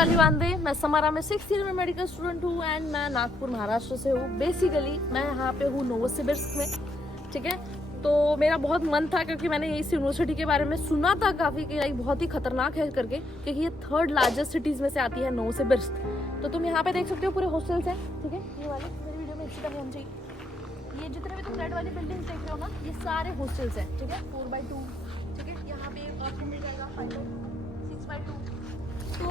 Rally वांदे, मैं Samara में 6th ईयर में मेडिकल स्टूडेंट हूँ एंड मैं नागपुर महाराष्ट्र से हूँ। बेसिकली मैं यहाँ पे हूँ नोवोसिबिर्स्क में, ठीक है। तो मेरा बहुत मन था क्योंकि मैंने इस यूनिवर्सिटी के बारे में सुना था काफ़ी कि लाइक बहुत ही खतरनाक है करके, क्योंकि ये 3rd लार्जेस्ट सिटीज़ में से आती है नोवोसिबिर्स्क। तो तुम यहाँ पे देख सकते हो पूरे हॉस्टल्स हैं, ठीक है। ये वाले मेरी वीडियो में इसी तरह होनी चाहिए। ये जितने भी तुम रेड वाली बिल्डिंग्स देख रहे हो ना, ये सारे हॉस्टल्स हैं, ठीक है। 4x2, ठीक है। यहाँ पे आपको मिल जाएगा 5x2, 6x2, तो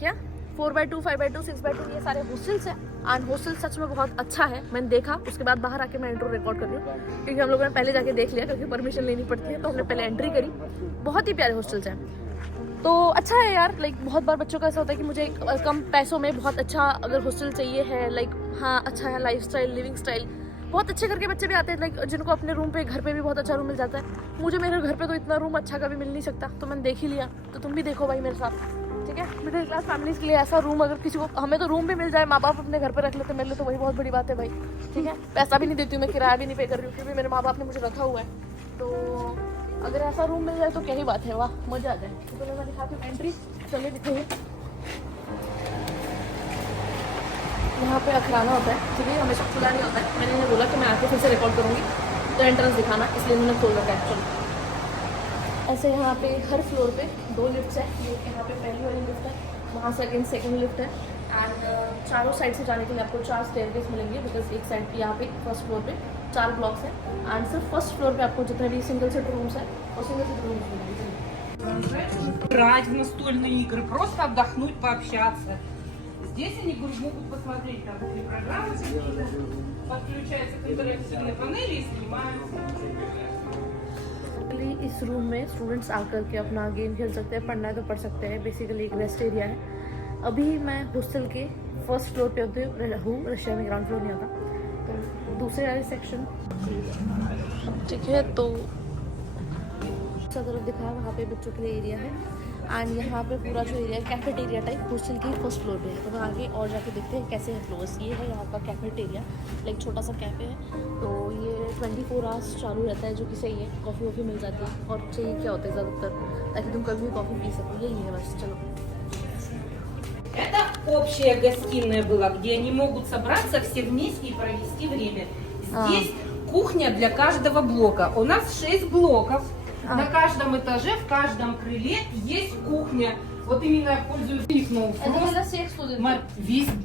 क्या 4x2, 5x2, 6x2 ये सारे हॉस्टल्स हैं। एंड हॉस्टल सच में बहुत अच्छा है, मैंने देखा। उसके बाद बाहर आके मैं इंट्रो रिकॉर्ड कर रही हूँ क्योंकि हम लोगों ने पहले जाके देख लिया, क्योंकि परमिशन लेनी पड़ती है, तो हमने पहले एंट्री करी। बहुत ही प्यारे हॉस्टल्स हैं, तो अच्छा है यार। लाइक बहुत बार बच्चों का ऐसा होता है कि मुझे कम पैसों में बहुत अच्छा अगर हॉस्टल चाहिए है, लाइक हाँ अच्छा है लाइफ स्टाइल, लिविंग स्टाइल बहुत अच्छे करके बच्चे भी आते हैं, लाइक जिनको अपने रूम पे घर पे भी बहुत अच्छा रूम मिल जाता है। मुझे मेरे घर पे तो इतना रूम अच्छा कभी मिल नहीं सकता, तो मैंने देख ही लिया। तो तुम भी देखो भाई मेरे साथ, ठीक है। मिडिल क्लास फैमिलीज के लिए ऐसा रूम, अगर किसी को, हमें तो रूम भी मिल जाए, माँ बाप अपने घर पे रख लेते मेरे लिए तो वही बहुत बड़ी बात है भाई, ठीक है। पैसा भी नहीं देती हूँ मैं, किराया भी नहीं पे कर रही हूँ, क्योंकि मेरे माँ बाप ने मुझे रखा हुआ है। तो अगर ऐसा रूम मिल जाए तो क्या ही बात है, वाह मजा आ जाए। तो मैं दिखाती हूँ एंट्री, चलिए दिखाइए। यहाँ पे अखराना होता है, ठीक है, हमेशा खुला नहीं होता है। मैंने इन्हें बोला कि मैं आके फिर से रिकॉर्ड करूँगी, तो एंट्रेंस दिखाना, इसलिए मैंने खोल रखा है। चलो ऐसे यहाँ पे हर फ्लोर पे 2 लिफ्ट्स है। ये यहाँ पे पहली वाली लिफ्ट है, वहाँ सेकंड लिफ्ट है। एंड चारों साइड से जाने के लिए आपको 4 स्टेयरकेस मिलेंगे, बिकॉज एक साइड यहाँ पे फर्स्ट फ्लोर पे 4 ब्लॉक्स हैं। एंड सिर्फ फर्स्ट फ्लोर पे आपको जितने भी सिंगल सीटर रूम्स हैं और सिंगल सीटर रूम्स मिलेंगे। Играть в настольные игры, просто отдохнуть, пообщаться. Здесь они могут посмотреть там программы, подключаются к интерактивной панели и снимают. इस रूम में स्टूडेंट्स आकर के अपना गेम खेल सकते हैं, पढ़ना है तो पढ़ सकते हैं। बेसिकली एक रेस्ट एरिया है। अभी मैं हॉस्टल के फर्स्ट फ्लोर पे हूँ, रशिया में ग्राउंड फ्लोर नहीं आता, तो दूसरे वाले सेक्शन, ठीक है। तो तरफ दिखाया, वहाँ पे बच्चों के लिए एरिया है। एंड यहाँ पे पूरा जो एरिया है कैफेटेरिया टाइप हॉस्टल की फर्स्ट फ्लोर पे है। तो मैं आगे और जाके देखते हैं कैसे है फ्लोर्स। ये है यहाँ का कैफेटेरिया, लाइक छोटा सा कैफ़े है। तो ये 24 आवर्स चालू रहता है, जो कि सही है। कॉफ़ी वॉफ़ी मिल जाती है, और चाहिए क्या होता है ज़्यादातर, ताकि तुम कभी भी कॉफ़ी पी सको, यही है बस। चलो Это общая гостиная была, где они могут собраться все вместе и провести время. Здесь кухня для каждого блока. У нас 6 блоков. На каждом этаже, в каждом крыле есть кухня. Вот именно я пользуюсь их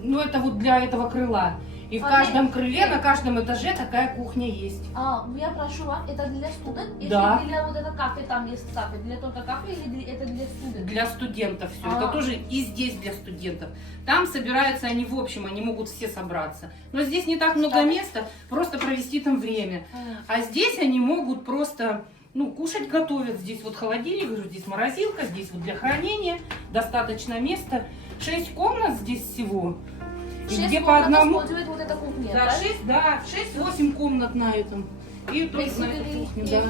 ну это вот для этого крыла. И в каждом крыле, на каждом этаже такая кухня есть. Я прошу вас, это для студентов? Да. Или для вот это кафе, там есть кафе? Для только кафе или это для студентов? Для студентов все. Это тоже и здесь для студентов. Там собираются они в общем, они могут все собраться. Но здесь не так много места, просто провести там время. А здесь они могут просто... Ну, кушать готовят. Здесь вот холодильник, здесь морозилка, здесь вот для хранения. Достаточно места. 6 комнат здесь всего. И где по одному. Вот эта кухня, да, 6-8 комнат на этом. И тоже на эту кухню, да.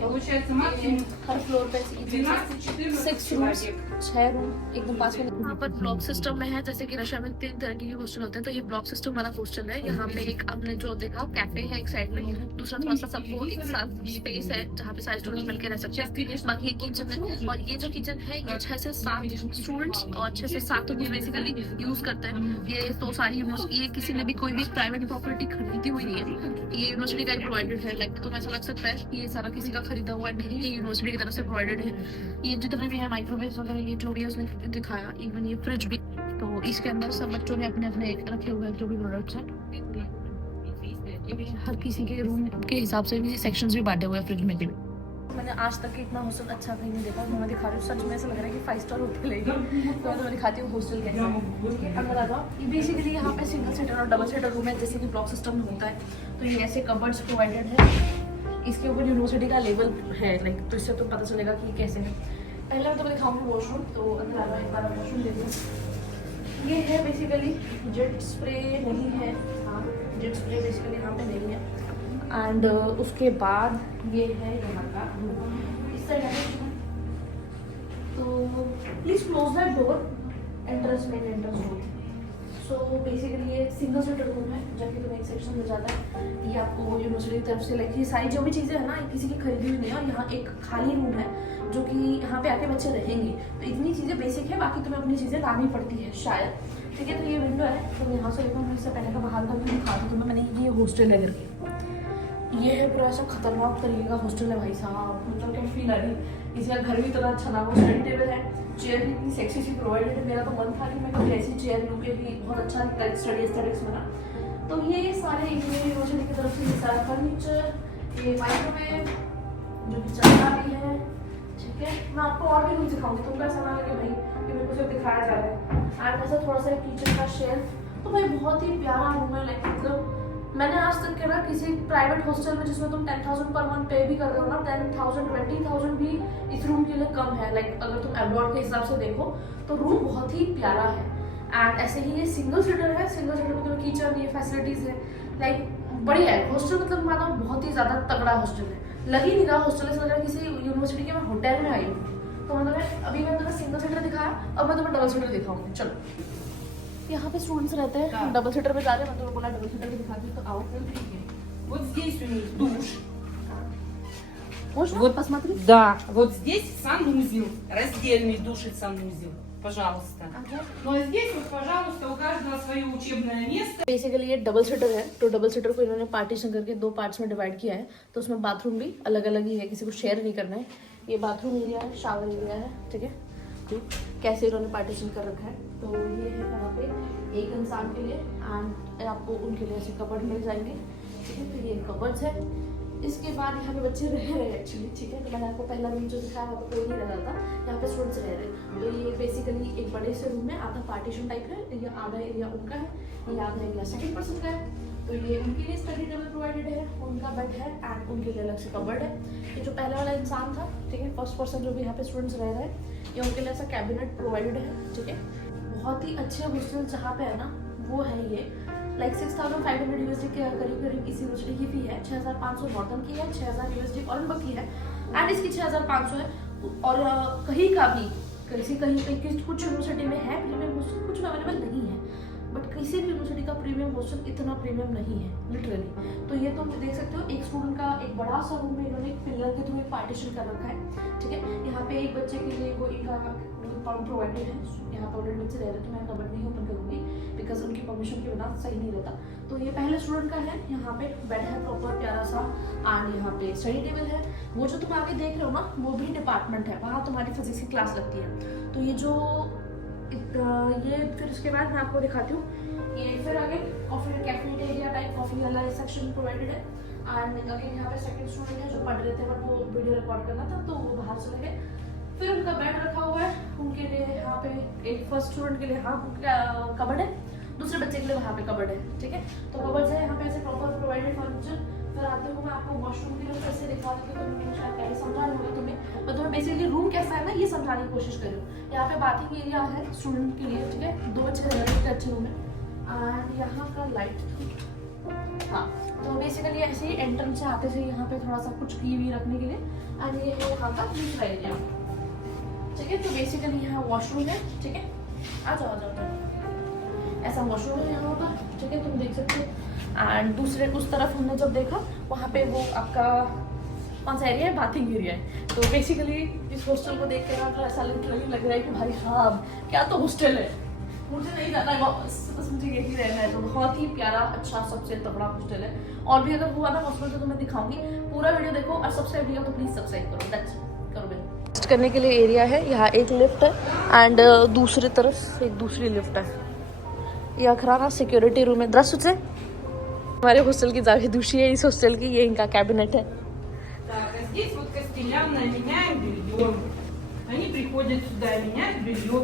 Получается максимум 12-14 человек. 6 रूम एकदम पास में। यहाँ पर ब्लॉक सिस्टम में है, जैसे कि रशिया में 3 तरह के हॉस्टल होते हैं, तो ये ब्लॉक सिस्टम वाला हॉस्टल है। यहाँ पे एक हमने जो देखा कैफे है एक साइड में, दूसरा थोड़ा सा सबको एक साथ स्पेस है जहाँ पे सारे स्टूडेंट्स मिलकर रह सकते हैं। बाकी ये किचन है, और ये जो किचन है ये 6 से 7 स्टूडेंट्स और 6 से 7 लोग बेसिकली यूज करते हैं। ये तो सारी ये किसी ने भी कोई भी प्राइवेट प्रॉपर्टी खरीदी हुई नहीं है, ये यूनिवर्सिटी का प्रोवाइडेड है। लाइक तो ऐसा लग सकता है कि ये सारा किसी का खरीदा हुआ नहीं, ये यूनिवर्सिटी की तरफ से प्रोवाइडेड है। ये जितने भी है माइक्रोवेव वगैरह, ये जो भी उसने दिखाया, इवन ये फ्रिज भी। तो इसके अंदर सब बच्चों ने अपने अपने रखे हुए हैं जो भी प्रोडक्ट्स हैं। हर किसी के रूम के हिसाब से भी सेक्शंस भी बांटे हुए हैं फ्रिज में भी। मैंने आज तक इतना हॉस्टल अच्छा कहीं नहीं देखा। मैं दिखा रही हूँ, सच में ऐसा लग रहा है कि 5 स्टार होटल है। तो मैं दिखाती हूँ हॉस्टल कैसा है। अब बता दो, ये बेसिकली यहाँ पे सिंगल सीटर और डबल सीटर रूम है, जैसे कि ब्लॉक सिस्टम में होता है। तो ये ऐसे कबर्ड्स प्रोवाइडेड है, इसके ऊपर यूनिवर्सिटी का लेवल है, लाइक तो इससे तो पता चलेगा कि कैसे है। पहले मैं तुम्हें दिखाऊंगी वॉशरूम, तो अंदर आ जाओ, एक बार वॉशरूम देखो। ये है बेसिकली जेट स्प्रे नहीं है, हाँ जेट स्प्रे बेसिकली यहाँ पे नहीं है। एंड उसके बाद ये है यहाँ का इस साइड है। तो please close that door, entrance main entrance door. So basically ये सिंगल सीटर रूम है, जबकि तुम्हें एक सेक्शन मिल जाता है। ये आपको यूनिवर्सिटी की तरफ से लाइक ये सारी जो भी चीज़ें हैं ना, किसी की खरीदी हुई नहीं है। यहाँ एक खाली रूम है जो कि यहाँ पे आके बच्चे रहेंगे, तो इतनी चीज़ें बेसिक है, बाकी तुम्हें अपनी चीज़ें लानी पड़ती है शायद। ठीक है, तो ये विंडो है, तो यहाँ से देखो, मैं इससे पहले का बाहर का भी दिखा दूँ तुम्हें। मैंने ये हॉस्टल है करके, ये है पूरा ऐसा खतरनाक तरीके का हॉस्टल है भाई साहब, मतलब क्या फील आ रही। किसी का घर भी इतना अच्छा ना हो, स्टडी टेबल है, चेयर भी इतनी सेक्सी सी प्रोवाइडेड है। मेरा तो मन था कि मैं कभी ऐसी चेयर लूँ कि बहुत अच्छा लगता है स्टडी एस्थेटिक्स में ना। तो ये सारे इंजीनियरिंग यूनिवर्सिटी की तरफ से ये सारा फर्नीचर, ये माइक्रोवेव जो कि चलता भी है। ठीक है, मैं आपको और भी कुछ दिखाऊंगी, तुमको ऐसा ना लगे भाई कि मेरे को सिर्फ दिखाया जा रहा है। एंड ऐसा थोड़ा सा किचन का शेल्फ, तो भाई बहुत ही प्यारा रूम है। लाइक मतलब मैंने आज तक के ना किसी प्राइवेट हॉस्टल में जिसमें तुम 10,000 पर मंथ पे भी कर रहे हो ना, 10,000 20,000 भी इस रूम के लिए कम है। लाइक अगर तुम अब्रॉड के हिसाब से देखो तो रूम बहुत ही प्यारा है। एंड ऐसे ही ये सिंगल सीटर है, सिंगल सीटर में तुम्हें किचन, ये फैसिलिटीज है, लाइक बढ़िया है हॉस्टल। मतलब मानो बहुत ही ज्यादा तगड़ा हॉस्टल है, लग ही नहीं रहा हॉस्टल, ऐसा लग रहा है किसी यूनिवर्सिटी के मैं होटल में आई हूँ। तो मतलब अभी मैं तुम्हें सिंगल सीटर दिखाया, अब मैं तुम्हें डबल सीटर दिखाऊंगी। चलो, यहाँ पे स्टूडेंट्स रहते हैं, हाँ। डबल सीटर पे जा रहे हैं, मैं तुम्हें बोला डबल सीटर भी दिखाती हूँ, तो आओ। Вот здесь у них душ. Можно? Вот Посмотри. Да, вот здесь санузел, раздельный душ и санузел, пожалуйста. Ага. Ну а здесь вот, пожалуйста, у каждого свое учебное место. बेसिकली ये डबल सीटर है, तो डबल सीटर को इन्होंने पार्टीशन करके 2 पार्ट्स में डिवाइड किया है। तो उसमें बाथरूम भी अलग अलग ही है, किसी को शेयर नहीं करना है। ये बाथरूम एरिया है, शावर एरिया है। ठीक है, तो कैसे इन्होंने पार्टीशन कर रखा है। तो ये है यहाँ पे एक इंसान के लिए, एंड आपको उनके लिए ऐसे कबर्ड मिल जाएंगे। ठीक है, तो ये कबर्ड्स है। इसके बाद यहाँ पे बच्चे रह रहे हैं एक्चुअली। ठीक है, तो मैंने आपको पहला रूम जो दिखाया वहाँ पे कोई नहीं रह रहा था, यहाँ पे स्टूडेंट्स रह रहे हैं। तो ये बेसिकली एक बड़े से रूम में आधा पार्टीशन टाइप है, ये आधा एरिया उनका है, ये आधा एरिया सेकंड पर्सन का है। तो ये उनके लिए स्टडी टेबल प्रोवाइडेड है, उनका बेड है, एंड उनके लिए अलग से कबर्ड है। ये जो पहले वाला इंसान था, ठीक है, फर्स्ट पर्सन जो भी यहाँ पे स्टूडेंट्स रह रहे हैं, ये उनके लिए ऐसा कैबिनेट प्रोवाइडेड है। ठीक है, बहुत ही अच्छे हॉस्टल जहाँ पे है ना, वो है ये। लाइक 6,500 यूएसडी के करीब करीब इस यूनिवर्सिटी की फी है। 6,500 नॉर्दन की है, 6,000 यूएसडी कॉलम्बो की है, एंड इसकी 6,500 है। और कहीं का भी कहीं कुछ यूनिवर्सिटी में है प्रीमियम हॉस्टल, कुछ में अवेलेबल नहीं है, बट किसी भी यूनिवर्सिटी का प्रीमियम हॉस्टल इतना प्रीमियम नहीं है लिटरली। तो ये तुम देख सकते हो, एक स्टूडेंट का एक बड़ा सा रूम में इन्होंने एक पिलर के थ्रू एक पार्टीशन कर रखा है। ठीक है, यहाँ पे एक बच्चे के लिए वो इनका प्रोवाइडेड है। यहाँ पर ऑलरेडी बच्चे रह रहे हैं, तो मैं कबर्ड नहीं ओपन करूँगी बिकॉज उनकी परमिशन के बिना सही नहीं रहता। तो ये पहले स्टूडेंट का है, यहाँ पे बेड है प्रॉपर प्यारा सा, एंड यहाँ पे स्टडी टेबल है। वो जो तुम आगे देख रहे हो ना, वो भी डिपार्टमेंट है, वहाँ तुम्हारी फिजिक्स की क्लास लगती है। तो ये जो ये फिर उसके बाद मैं आपको दिखाती हूँ, ये फिर आगे कॉफी कैफेटेरिया टाइप कॉफी वाला सेक्शन प्रोवाइडेड है। एंड अगेन यहाँ पे सेकंड स्टूडेंट है जो पढ़ रहे थे, बट वो वीडियो रिकॉर्ड करना था तो वो बाहर चले गए। फिर उनका बेड रखा हुआ है, उनके लिए यहाँ पे एक फर्स्ट स्टूडेंट के लिए यहाँ कबर्ड है, दूसरे बच्चे के लिए वहाँ पे कबर्ड है। ठीक है, तो कबर्ड है यहाँ पे ऐसे प्रॉपर प्रोवाइडेड फर्नीचर। फिर आते हुए मैं आपको वॉशरूम की तरफ कैसे दिखा दूँ, तो मैंने शायद पहले समझा नहीं होगा तुम्हें, और तुम्हें बेसिकली रूम कैसा है ना ये समझाने की कोशिश करूँ। यहाँ पे बाथिंग एरिया है स्टूडेंट के लिए। ठीक है, 2 बच्चे रह रहे हैं अच्छे रूम में, एंड यहाँ का लाइट, हाँ, तो बेसिकली ऐसे ही एंट्रेंस से आते से यहाँ पे थोड़ा सा कुछ की रखने के लिए, एंड ये है यहाँ का दूसरा एरिया। ठीक है, तो बेसिकली यहाँ वॉशरूम है। ठीक है, आ जाओ ऐसा वॉशरूम है यहाँ पर। ठीक है, तुम देख सकते हो। एंड दूसरे उस तरफ हमने जब देखा वहाँ पे वो आपका कौन सा एरिया है, बाथिंग एरिया है। तो बेसिकली इस हॉस्टल को देख कर तो ऐसा लिटरली लग रहा है कि भाई साहब क्या तो हॉस्टल है, मुझे नहीं जाना है वापस, बस मुझे यही रहना है। तो बहुत ही प्यारा अच्छा सबसे तगड़ा हॉस्टल है। और भी अगर हुआ ना हॉस्टल तो मैं दिखाऊंगी, पूरा वीडियो देखो, और सब्सक्राइब किया तो प्लीज सब्सक्राइब करो, दैट्स करो बिल। करने के लिए एरिया है, यहाँ एक लिफ्ट है, एंड दूसरी तरफ एक दूसरी लिफ्ट है। यह खराना सिक्योरिटी रूम है। Здравствуйте, हमारे हॉस्टल की जाके दूसरी है, इस हॉस्टल की, ये इनका कैबिनेट है। Так, а здесь вот Костелянная меняет белье. Они приходят сюда и меняют белье.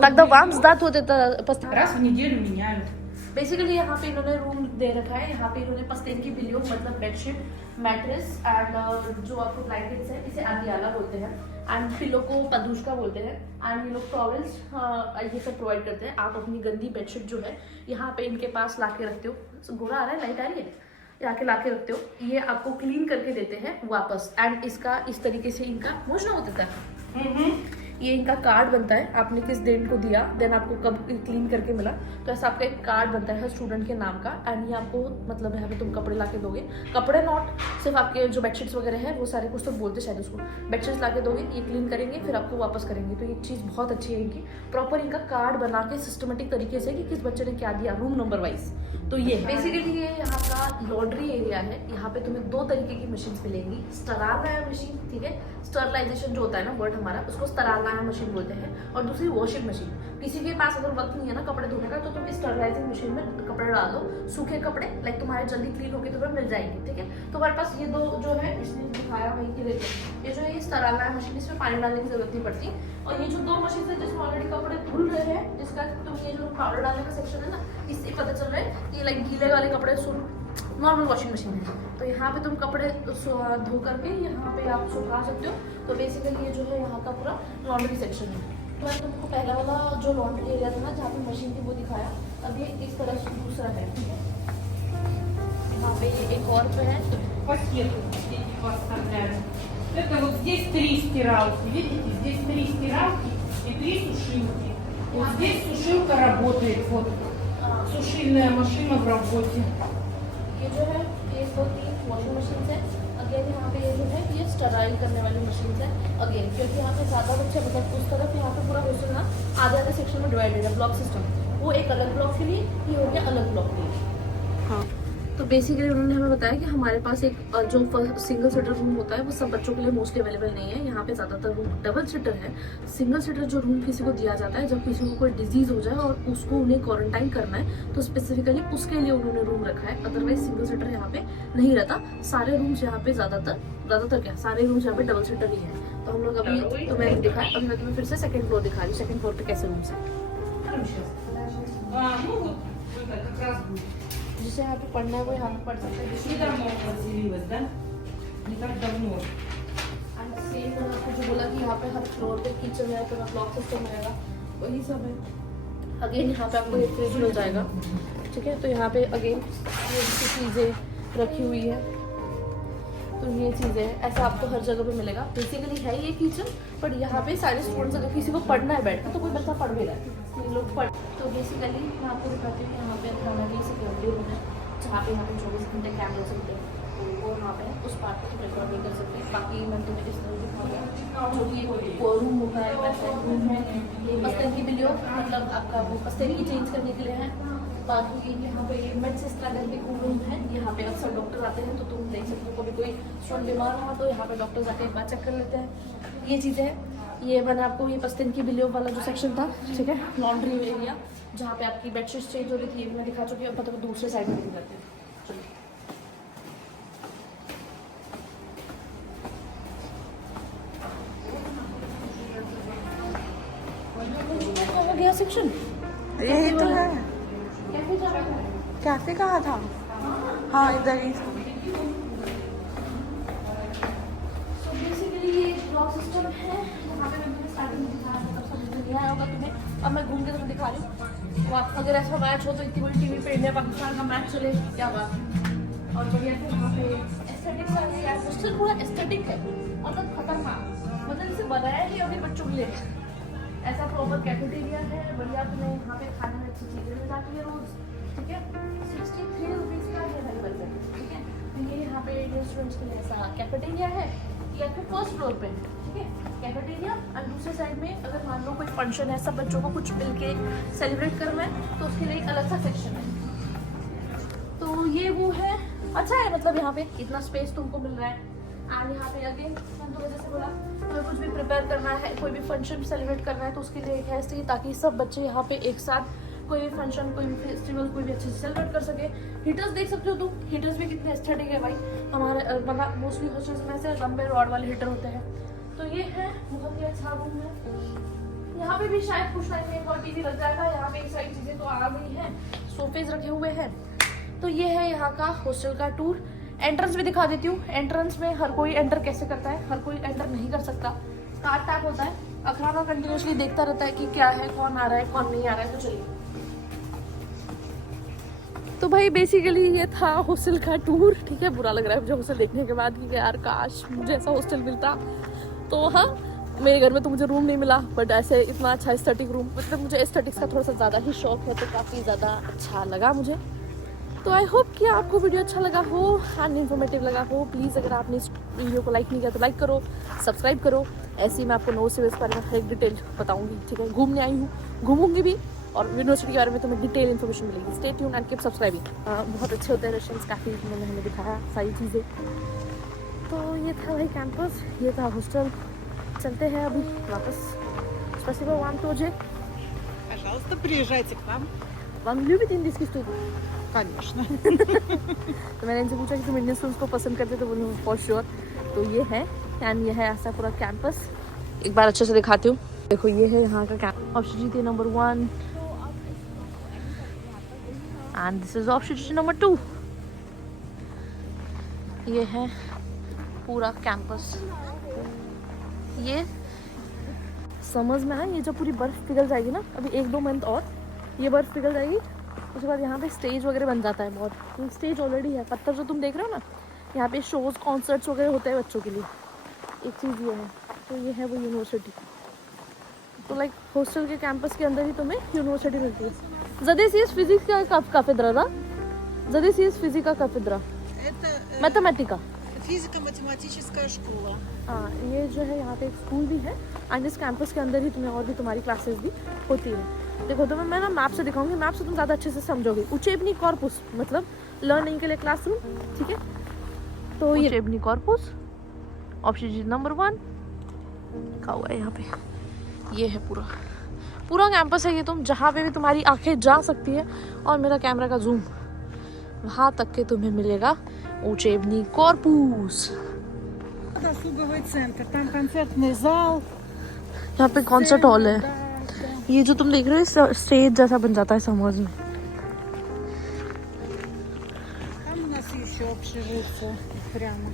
тогда вам сдат вот это постоянно. Раз в неделю меняют. बेसिकली यहाँ पे इन्होंने रूम दे रखा है, यहाँ पे इन्होंने पस्तेन की बिलियो मतलब बेडशीट, मैट्रेस, एंड जो आपको ब्लैंकेट्स है इसे आदियाला बोलते हैं, एंड पिलो को पदूशका बोलते हैं, एंड ये लोग टॉवेल्स ये सब प्रोवाइड करते हैं। आप अपनी गंदी बेडशीट जो है यहाँ पे इनके पास ला के रखते हो। गोरा आ रहा है, लाइट आ रही है, यहाँ के ला के रखते हो, ये आपको क्लीन करके देते हैं वापस। एंड इसका इस तरीके से इनका मोशना होता है। ये इनका कार्ड बनता है, आपने किस दिन को दिया, देन आपको कब क्लीन करके मिला, तो ऐसा आपका एक कार्ड बनता है हर स्टूडेंट के नाम का। एंड ये आपको मतलब यहाँ पे तुम कपड़े ला के दोगे, कपड़े नॉट सिर्फ आपके जो बेडशीट्स वगैरह है वो सारे, कुछ तो बोलते शायद उसको, बेडशीट्स ला के दोगे, ये क्लीन करेंगे फिर आपको वापस करेंगे। तो ये चीज़ बहुत अच्छी है इनकी, प्रॉपर इनका कार्ड बना के सिस्टमेटिक तरीके से कि किस बच्चे ने क्या दिया, रूम नंबर वाइज। तो ये बेसिकली ये यहाँ का लॉन्ड्री एरिया है। यहाँ पे तुम्हें 2 तरीके की मशीन मिलेंगी, स्टराइल मशीन, ठीक है, स्टरलाइजेशन जो होता है ना वर्ड हमारा, उसको स्टराइल मशीन बोलते हैं, और दूसरी वॉशिंग मशीन। किसी के पास अगर वक्त नहीं है ना कपड़े धोने का, तो तुम इस स्टरलाइजिंग मशीन में कपड़े डाल दो, सूखे कपड़े लाइक तुम्हारे जल्दी क्लीन होके तुम्हें मिल जाएंगे, ठीक है। तो हमारे पास ये 2 जो है, इसने दिखाया वही के देते, ये जो है ये स्टराइल मशीन, इसमें पानी डालने की जरूरत नहीं पड़ती। और ये जो 2 मशीन है जिसमें ऑलरेडी कपड़े धुल रहे हैं, जिसका तुम ये जो पाउडर डालने का सेक्शन है ना, इससे पता चल रहा है कि लाइक गीले वाले कपड़े नॉर्मल वॉशिंग मशीन है। तो यहाँ पे तुम कपड़े धो करके यहाँ पे आप सुखा सकते हो। तो बेसिकली ये जो है यहाँ का पूरा लॉन्ड्री सेक्शन है। तो मैं तुमको पहला वाला जो लॉन्ड्री एरिया था ना जहाँ पे मशीन थी वो दिखाया, अब ये इस तरह से दूसरा है। यहाँ पे एक और पे है Это вот здесь 3 стиралки, видите, здесь 3 стиралки и 3 сушилки. Вот здесь сушилка работает, вот сушильная машина в работе. ये जो है 1 2 3 वॉशिंग मशीन है। अगेन यहाँ पे ये जो है ये स्टराइल करने वाली मशीन है। अगेन क्योंकि यहाँ पे ज़्यादा बच्चे मतलब उस तरफ यहाँ पे पूरा हॉस्टल ना आधे आधे सेक्शन में डिवाइडेड है, ब्लॉक सिस्टम, वो एक अलग ब्लॉक के लिए, ये हो गया अलग ब्लॉक के लिए। हाँ, तो बेसिकली उन्होंने हमें बताया कि हमारे पास एक जो सिंगल सीटर रूम होता है वो सब बच्चों के लिए मोस्टली अवेलेबल नहीं है। यहाँ पे ज़्यादातर रूम डबल सीटर है। सिंगल सीटर जो रूम किसी को दिया जाता है जब किसी को कोई डिजीज़ हो जाए और उसको उन्हें क्वारंटाइन करना है, तो स्पेसिफिकली उसके लिए उन्होंने रूम रखा है। अदरवाइज सिंगल सीटर यहाँ पे नहीं रहता। सारे रूम्स यहाँ पे ज़्यादातर क्या सारे रूम्स यहाँ पे डबल सीटर ही है। तो हम लोग अभी तो मैंने दिखाया, अभी मैं तुम्हें फिर से 2nd फ्लोर दिखा रही हूँ। 2nd फ्लोर पे कैसे रूम्स है, जिसे यहाँ पे पढ़ना है वो यहाँ पे पढ़ सकते हैं। सेम मैंने आपको जो बोला कि यहाँ पे हर फ्लोर पे किचन है, पूरा ब्लॉक सिस्टम रहेगा, वही सब है। अगेन यहाँ पे आपको एक फ्रिज मिल जाएगा, ठीक है। तो यहाँ पे अगेन ये चीज़ें रखी हुई है, तो ये चीज़ें ऐसा आपको हर जगह पे मिलेगा। बेसिकली है ये किचन, बट यहाँ पे सारे स्टूडेंट्स अगर किसी को पढ़ना है बैठ तो कोई बच्चा पढ़ भी रहा है, लोग पढ़। तो बेसिकली मैं आपको दिखाती हूँ यहाँ पे खाना की सिक्योरिटी रूम है, जहाँ पे यहाँ पे 24 घंटे कैमरे चलते हैं, तो वो वहाँ पे है। उस पार्ट को तुम रिकॉर्ड नहीं कर सकते। बाकी मैं तुम्हें इस तरह दिखाऊंगा जो कि वो रूम होता है, रूम है, ये पस्तन की बिलियो मतलब आपका वो पस्तन की चेंज करने के लिए है। बाकी यहाँ पे मिड सिस्टर करके रूम है, यहाँ पे अक्सर डॉक्टर आते हैं, तो तुम देख सकते हो कभी कोई स्टूडेंट बीमार हुआ तो यहाँ पे डॉक्टर्स आके एक बार चेक कर लेते हैं। ये चीज़ें हैं। ये मैंने आपको ये पस्तन की बिलियो वाला जो सेक्शन था, ठीक है, लॉन्ड्री एरिया जहाँ पे आपकी बेडशीट चेंज हो रही थी, ये भी मैं दिखा चुकी हूँ। मतलब दूसरे साइड में दिखाती हूँ। हो गया सेक्शन, यही तो है। कैफे जा रहा है। कैफे कहाँ था? हाँ इधर ही था। So basically ये ब्लॉक सिस्टम है, यहाँ पे मैंने स्टार्टिंग में दिखाया था, तब समझ में नहीं आया होगा तुम्हें। अब मैं घूम के तुम्हें दिखा रही हूँ। तो आप अगर ऐसा मैच हो तो इतनी बड़ी टीवी पे इंडिया पाकिस्तान का मैच चले, क्या बात है। और बढ़िया से यहाँ पे एस्थेटिक सा है यार, हॉस्टल पूरा एस्थेटिक है, मतलब खतरनाक, मतलब इसे बनाया ही अपने बच्चों के लिए। ऐसा प्रॉपर कैफेटेरिया है, बढ़िया तुम्हें यहाँ पे खाने में अच्छी चीज़ें मिल जाती है रोज, ठीक है। 63 रुपीज़ का ये अवेलेबल है, ठीक है। तो ये यहाँ पे रेस्टोरेंट्स के लिए ऐसा कैफेटेरिया है, ये आपके 1st फ्लोर पे, ठीक है, कैफेटेरिया। और दूसरे साइड में अगर मान लो कोई फंक्शन है, सब बच्चों को कुछ मिलके सेलिब्रेट करना है, तो उसके लिए एक अलग सा सेक्शन है। तो ये वो है, अच्छा है, मतलब यहाँ पे इतना स्पेस तुमको मिल रहा है। एंड यहाँ पे अगेन मैंने जैसे बोला, तो कुछ भी प्रिपेयर करना है, कोई भी फंक्शन सेलिब्रेट करना है, तो उसके लिए एक है इसलिए ताकि सब बच्चे यहाँ पे एक साथ कोई भी फंक्शन, कोई भी फेस्टिवल, कोई भी अच्छे से सेलिब्रेट कर सके। हीटर्स देख सकते हो तुम, हीटर्स भी कितने एस्थेटिक है भाई। हमारे मतलब मोस्टली हॉस्टल्स में से लंबे रॉड वाले हीटर होते हैं। तो ये है, बहुत ही अच्छा रूम है। यहाँ पे भी शायद कुछ टाइम में एक और टीवी लग जाएगा। यहाँ पे सारी चीज़ें तो आ गई हैं, सोफेज रखे हुए हैं। तो ये है यहाँ का हॉस्टल का टूर। एंट्रेंस भी दिखा देती हूँ। एंट्रेंस में हर कोई एंटर कैसे करता है, हर कोई एंटर नहीं कर सकता। कार्ड टैप होता है, अखराना कंटिन्यूसली देखता रहता है कि क्या है, कौन आ रहा है, कौन नहीं आ रहा है। तो चलिए, तो भाई बेसिकली ये था हॉस्टल का टूर, ठीक है। बुरा लग रहा है मुझे हॉस्टल देखने के बाद कि यार काश मुझे ऐसा हॉस्टल मिलता। तो हाँ, मेरे घर में तो मुझे रूम नहीं मिला, बट ऐसे इतना अच्छा एस्थेटिक रूम, मतलब मुझे एस्थेटिक्स का थोड़ा सा ज़्यादा ही शौक है, तो काफ़ी ज़्यादा अच्छा लगा मुझे। तो आई होप कि आपको वीडियो अच्छा लगा हो एंड इन्फॉर्मेटिव लगा हो। प्लीज़ अगर आपने इस वीडियो को लाइक नहीं किया तो लाइक करो, सब्सक्राइब करो। ऐसे ही मैं आपको नोवोसिबिर्स्क के बारे में हर एक डिटेल बताऊँगी, ठीक है। घूमने आई हूँ, घूमूंगी भी, और यूनिवर्सिटी के बारे में तुम्हें डिटेल इन्फॉर्मेशन मिलेगी। Stay tune and keep subscribing. बहुत अच्छे होते हैं रेस्टोरेंट्स, काफ़ी उन्होंने हमें दिखाया सारी चीज़ें। तो ये था भाई कैंपस, ये था हॉस्टल। चलते हैं अभी वापस। Спасибо вам тоже. Пожалуйста, приезжайте к нам. Вам любит индийский студ? Конечно. तो मैंने इनसे पूछा कि तुम इंडियन स्टूडेंट्स को पसंद करते, तो बोले फॉर श्योर। तो ये है एंड ये है ऐसा पूरा कैंपस। एक बार अच्छे से दिखाती हूँ। देखो ये है यहाँ का campus, option G number 1 and this is option G number 2। ये है पूरा कैंपस। ये समझ में है, ये जब पूरी बर्फ़ पिघल जाएगी ना, अभी 1-2 मंथ और ये बर्फ़ पिघल जाएगी, उसके बाद यहाँ पे स्टेज वगैरह बन जाता है बहुत। स्टेज ऑलरेडी है, पत्थर जो तुम देख रहे हो ना, यहाँ पे शोज़ कॉन्सर्ट्स वगैरह होते हैं बच्चों के लिए। एक चीज़ ये है, तो ये है वो यूनिवर्सिटी। तो लाइक हॉस्टल के कैंपस के अंदर ही तुम्हें यूनिवर्सिटी मिलती है। ज़्यादा इज फिजिक्स का काफिद्रा ना, ज़्यादा इज फिजिक्स का काफिद्रा, Это मैथमेटिका। физико-математическая школа. हाँ, ये जो है यहाँ पे एक स्कूल भी है एंड इस कैंपस के अंदर ही तुम्हें और भी तुम्हारी क्लासेस भी होती है। देखो तुम्हें मैं ना मैप से दिखाऊंगी, मैप से तुम ज़्यादा अच्छे से समझोगे। उचेबनी कॉर्पस मतलब लर्निंग के लिए क्लासरूम, ठीक है। तो ये उचेबनी कॉर्पस ऑप्शन नंबर 1 लिखा हुआ है यहाँ पे। ये है पूरा पूरा कैंपस है ये, तुम जहाँ पे भी तुम्हारी आंखें जा सकती है, और मेरा कैमरा का जूम वहाँ तक के तुम्हें मिलेगा उचेबनी कॉर्पस। Досуговый центр. Там концертный зал. यहाँ पे कॉन्सर्ट हॉल है। Да, да. ये जो तुम देख रहे हो स्टेज जैसा बन जाता है समर्स में। Там у нас еще общежитие прямо.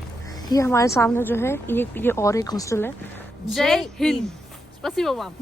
ये हमारे सामने जो है ये और एक हॉस्टल है। जय हिंद। स्पसिबो मैम।